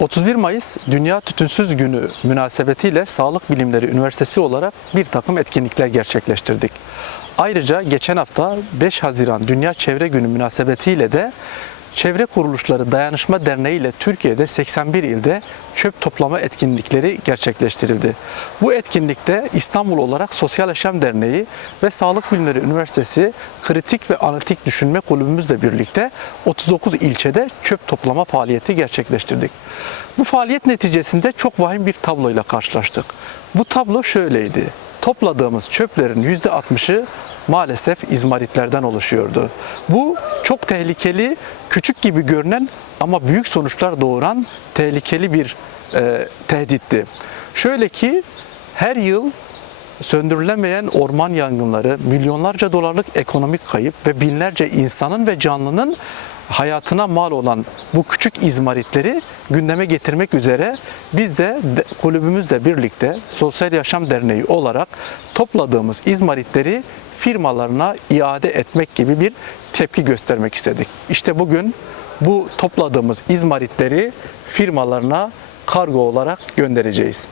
31 Mayıs Dünya Tütünsüz Günü münasebetiyle Sağlık Bilimleri Üniversitesi olarak bir takım etkinlikler gerçekleştirdik. Ayrıca geçen hafta 5 Haziran Dünya Çevre Günü münasebetiyle de Çevre Kuruluşları Dayanışma Derneği ile Türkiye'de 81 ilde çöp toplama etkinlikleri gerçekleştirildi. Bu etkinlikte İstanbul olarak Sosyal Yaşam Derneği ve Sağlık Bilimleri Üniversitesi Kritik ve Analitik Düşünme Kulübümüzle birlikte 39 ilçede çöp toplama faaliyeti gerçekleştirdik. Bu faaliyet neticesinde çok vahim bir tabloyla karşılaştık. Bu tablo şöyleydi. Topladığımız çöplerin %60'ı maalesef izmaritlerden oluşuyordu. Bu çok tehlikeli, küçük gibi görünen ama büyük sonuçlar doğuran tehlikeli bir e, tehditti. Şöyle ki her yıl söndürülemeyen orman yangınları, milyonlarca dolarlık ekonomik kayıp ve binlerce insanın ve canlının hayatına mal olan bu küçük izmaritleri gündeme getirmek üzere biz de kulübümüzle birlikte Sosyal Yaşam Derneği olarak topladığımız izmaritleri firmalarına iade etmek gibi bir tepki göstermek istedik. İşte bugün bu topladığımız izmaritleri firmalarına kargo olarak göndereceğiz.